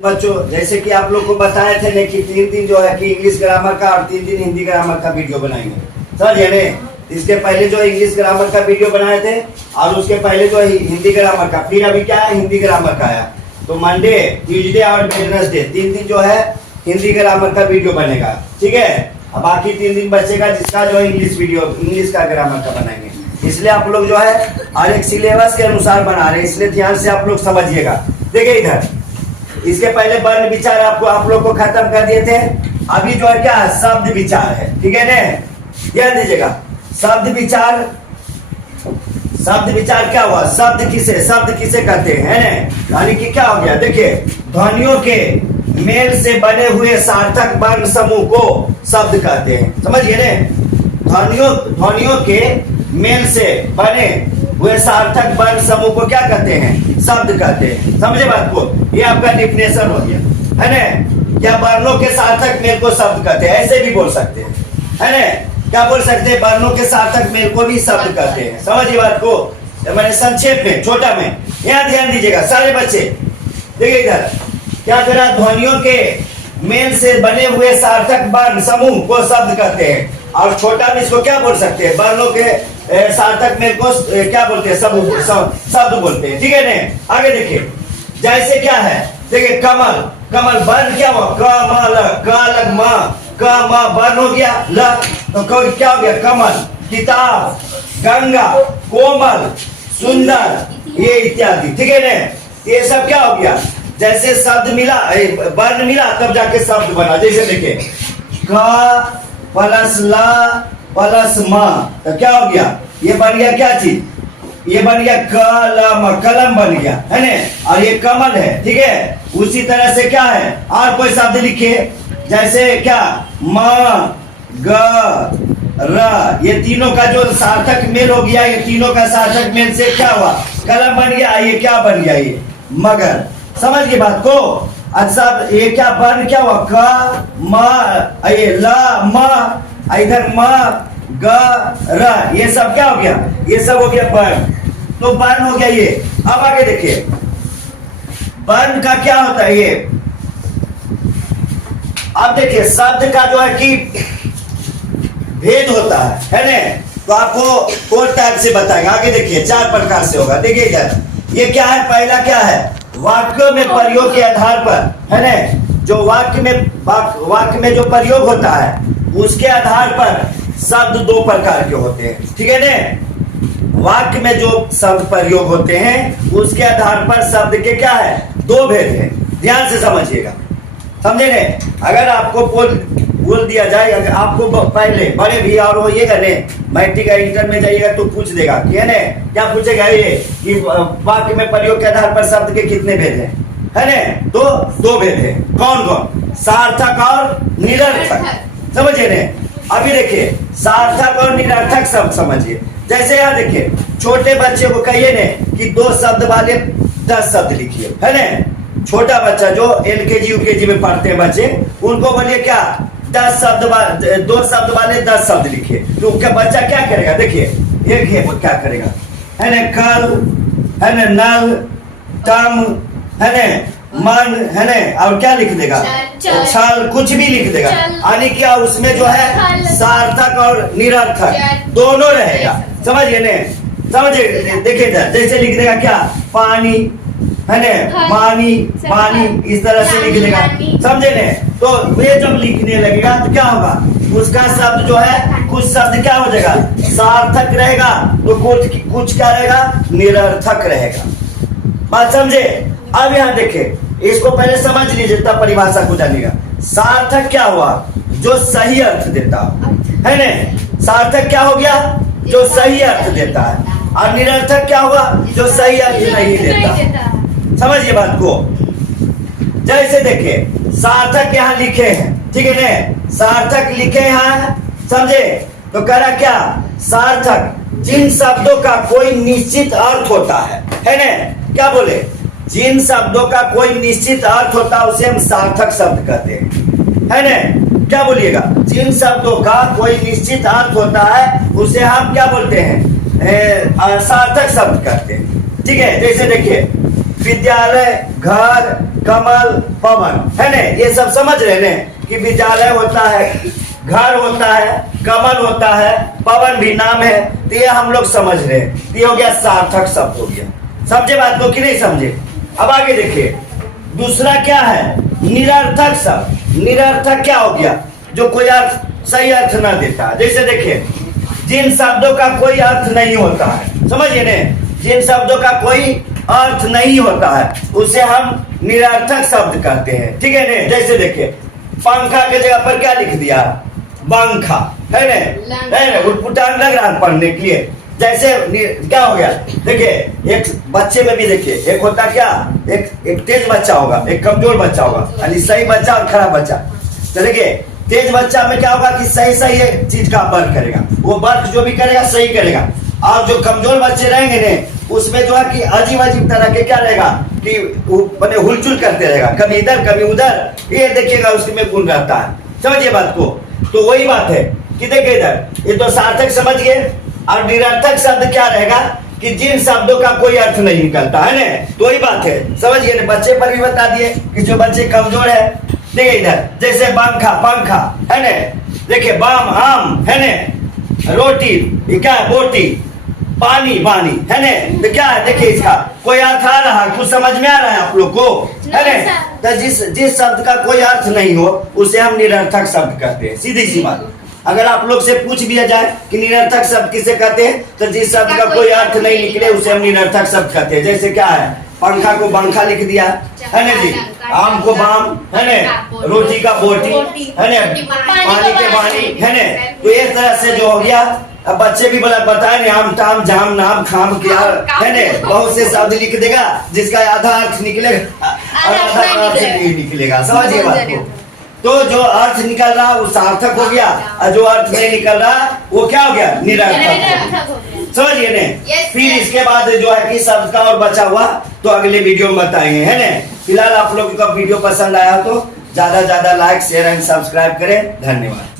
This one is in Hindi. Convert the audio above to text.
बच्चों, जैसे कि आप लोग को बताए थे ने कि 3 दिन जो है कि इंग्लिश ग्रामर का और 3 दिन हिंदी ग्रामर का वीडियो बनाएंगे। समझिए ने, इसके पहले जो इंग्लिश ग्रामर का वीडियो बनाए थे और उसके पहले जो हिंदी ग्रामर का, फिर अभी क्या है हिंदी ग्रामर का आया। तो मंडे, ट्यूसडे और वेडनेसडे 3 दिन जो है हिंदी ग्रामर का वीडियो बनेगा। ठीक है, अब बाकी 3 दिन बचेगा जिसका जो है इंग्लिश का ग्रामर का बनाएंगे। इसलिए आप लोग जो है हर एक सिलेबस के अनुसार बना रहे हैं, इसलिए ध्यान से आप लोग समझिएगा। देखिए इधर, इसके पहले वर्ण विचार आप लोग को खत्म कर दिए थे। अभी जो है क्या शब्द विचार है। ठीक है ने, ध्यान दीजिएगा। शब्द विचार क्या हुआ? शब्द किसे कहते हैं, यानी कि क्या हो गया? देखिए, ध्वनियों के मेल से बने हुए सार्थक वर्ण समूह को शब्द कहते हैं। समझिए ने, ध्वनियों के मेल से बने हुए सार्थक वर्ण समूह को क्या कहते हैं? शब्द कहते हैं। समझे बात को? ये आपका डिफिनेशन हो गया है ना। क्या वर्णों के सार्थक मेल को शब्द कहते हैं? ऐसे भी बोल सकते हैं, है ना। क्या बोल सकते हैं? वर्णों के सार्थक मेल को भी शब्द कहते हैं। समझिए बात को, मैंने संक्षेप में, छोटा में। यहाँ ध्यान दीजिएगा सारे बच्चे। देखिए इधर क्या करा, ध्वनियों के मेल से बने हुए सार्थक वर्ण समूह को शब्द कहते हैं। और छोटा में इसको क्या बोल सकते हैं? वर्णों के सार्थक मेल को क्या बोलते हैं? शब्द बोलते हैं। ठीक है ना। आगे देखिए, जैसे क्या है, देखिए कमल वर्ण क्या हुआ? कमल, क लग म, क म वर्ण हो गया, ल तो क्या हो गया? कमल। किताब, गंगा, कोमल, सुंदर, ये इत्यादि। ठीक है ना। ये सब क्या हो गया? जैसे शब्द मिला, वर्ण मिला, तब जाके शब्द बना। जैसे देखिए, क प्लस ल प्लस म, तो क्या हो गया? ये बन गया क्या चीज? ये बन गया कलम, कलम बन गया, है ना। और ये कमल है। ठीक है, उसी तरह से क्या है, और कोई शब्द लिखिए। जैसे क्या, म ग र, ये तीनों का जो सार्थक मेल हो गया, ये तीनों का सार्थक मेल से क्या हुआ? कलम बन गया। ये क्या बन गया? ये मगर। समझ गए बात को? अच्छा, ये क्या वर्ण क्या हुआ? क म, ये ल म, इधर म ग र, ये सब क्या हो गया? ये सब हो गया वर्ण। तो वर्ण हो गया ये। अब आगे देखिए, वर्ण का क्या होता है ये। अब देखिए, शब्द का जो है कि भेद होता है ना। तो आपको कोड टाइप से बताएंगे। आगे देखिए, 4 प्रकार से होगा। देखिए इधर, ये क्या है? पहला क्या है? वाक्यों में प्रयोग के आधार पर, है ना। जो वाक्य में जो प्रयोग होता है, उसके आधार पर शब्द 2 प्रकार के होते हैं। ठीक है ना। वाक्य में जो शब्द प्रयोग होते हैं, उसके आधार पर शब्द के क्या है? 2 भेद है। ध्यान से समझिएगा, समझे ने। अगर आपको बोल दिया जाए, अगर आपको पहले बड़े भी और होइएगा ने, मैट्रिक या इंटर में जाइएगा तो पूछ देगा कि है ना, क्या पूछेगा ये कि वाक्य में प्रयोग के आधार पर शब्द के कितने भेद हैं, है ना। तो 2 भेद है। कौन कौन? सार्थक और निरर्थक। समझिए ने। अभी देखिए, सार्थक और निरर्थक शब्द समझिए। जैसे यहाँ देखिए, छोटे बच्चे को कहिए ने कि 2 शब्द वाले 10 शब्द लिखिए, है ना। छोटा बच्चा जो LKG UKG में पढ़ते हैं बच्चे, उनको बोलिए क्या, 2 शब्द वाले 10 शब्द लिखिए। तो क्या बच्चा क्या करेगा? देखिए, एक है वो क्या करेगा, है ना, कल, है ना, नल, तम, है ना, मन, है ना, और क्या लिख देगा? छल, कुछ भी लिख देगा। यानी क्या उसमें जो है सार्थक और निरर्थक दोनों रहेगा। समझिए ने, समझिए। देखिए जैसे लिख देगा क्या, पानी, है ना, पानी, इस तरह से लिख देगा। समझे ने। तो ये जब लिखने लगेगा तो क्या होगा? उसका शब्द जो है, कुछ शब्द क्या हो जाएगा? सार्थक रहेगा, तो कुछ क्या रहेगा? निरर्थक रहेगा। बात समझे? अब यहाँ देखिए, इसको पहले समझ लीजिए तब परिभाषा को जानिएगा। सार्थक क्या हुआ? जो सही अर्थ देता है ना। सार्थक क्या हो गया? जो सही अर्थ देता है। और निरर्थक क्या हुआ? जो सही अर्थ नहीं देता। समझिए बात को। जैसे देखिए, सार्थक यहाँ लिखे हैं, ठीक है ना, सार्थक लिखे यहाँ, समझे। तो कह रहा क्या, सार्थक जिन शब्दों का कोई निश्चित अर्थ होता है ना। क्या बोले? जिन शब्दों का कोई निश्चित अर्थ होता है उसे हम सार्थक शब्द कहते हैं, है ना। क्या बोलिएगा? जिन शब्दों का कोई निश्चित अर्थ होता है उसे हम क्या बोलते हैं? सार्थक शब्द कहते हैं। ठीक है। जैसे देखिए, विद्यालय, घर, कमल, पवन, है ना? ये सब समझ रहे हैं कि विद्यालय होता है, घर होता है, कमल होता है, पवन भी नाम है। तो ये हम लोग समझ रहे हैं। ये हो गया सार्थक शब्द हो गया। समझे बात को कि नहीं समझे? अब आगे देखिए, दूसरा क्या है? निरर्थक शब्द। निरर्थक क्या हो गया? जो कोई अर्थ, सही अर्थ ना देता। जैसे देखिए, जिन शब्दों का कोई अर्थ नहीं होता है, समझिए ने, जिन शब्दों का कोई अर्थ नहीं होता है उसे हम निरर्थक शब्द कहते हैं। ठीक है ने? जैसे देखिए, पंखा के जगह पर क्या लिख दिया? पंखा, है ना? है ना? उठपुटांग लग रहा है पढ़ने के लिए। जैसे क्या हो गया? देखिए, एक बच्चे में भी देखिए, एक होता क्या, एक तेज बच्चा होगा, एक कमजोर बच्चा होगा, यानी सही बच्चा और खराब बच्चा। तो देखिए, तेज बच्चा में क्या होगा कि सही सही चीज का वर्क करेगा, वो वर्क जो भी करेगा सही करेगा। और जो कमजोर बच्चे रहेंगे ने, उसमें जो है कि अजीब अजीब तरह के क्या रहेगा कि मैंने हुलचुल करते रहेगा, कभी इधर कभी उधर। ये देखिएगा उसमें गुण रहता है। समझिए बात को? तो वही बात है कि देखिए इधर, ये तो सार्थक समझ गए। और निरर्थक शब्द क्या रहेगा कि जिन शब्दों का कोई अर्थ नहीं निकलता, है ना? तो वही बात है, समझिए ना? बच्चे पर भी बता दिए कि जो बच्चे कमजोर है। देखिए इधर, जैसे पंखा, पंखा, है ना? देखिए, बाम, आम, है ना? रोटी, ये क्या है? बोटी, पानी, पानी, है ना? तो क्या है? देखिए, इसका कोई अर्थ आ रहा है? कुछ समझ में आ रहा है आप लोग को? है ना? तो जिस शब्द का कोई अर्थ नहीं हो उसे हम निरर्थक शब्द कहते हैं। सीधी सी बात। अगर आप लोग से पूछ दिया जाए कि निरर्थक शब्द किसे कहते हैं, तो जिस शब्द का कोई अर्थ नहीं निकले उसे हम निरर्थक शब्द कहते हैं। जैसे क्या है? पंखा को पंखा लिख दिया, है ना जी? आम को बाम, है ना? रोटी का बोटी, है ना? पानी के पानी, है ना? तो इस तरह से जो हो गया। अब बच्चे भी बताए ना, आम, टाम, जाम, नाम, खाम, क्या, है ना? बहुत से शब्द लिख देगा जिसका आधा अर्थ निकलेगा और आधा अर्थ नहीं निकलेगा। समझिए बात को? तो जो अर्थ निकल रहा वो सार्थक हो गया, और जो अर्थ नहीं निकल रहा वो क्या हो गया? निरर्थक हो गया। समझिए ने? फिर इसके बाद जो है कि शब्द का और बचा हुआ तो अगले वीडियो में बताएंगे, है ना? फिलहाल आप लोगों का वीडियो पसंद आया तो ज्यादा लाइक, शेयर एंड सब्सक्राइब करें। धन्यवाद।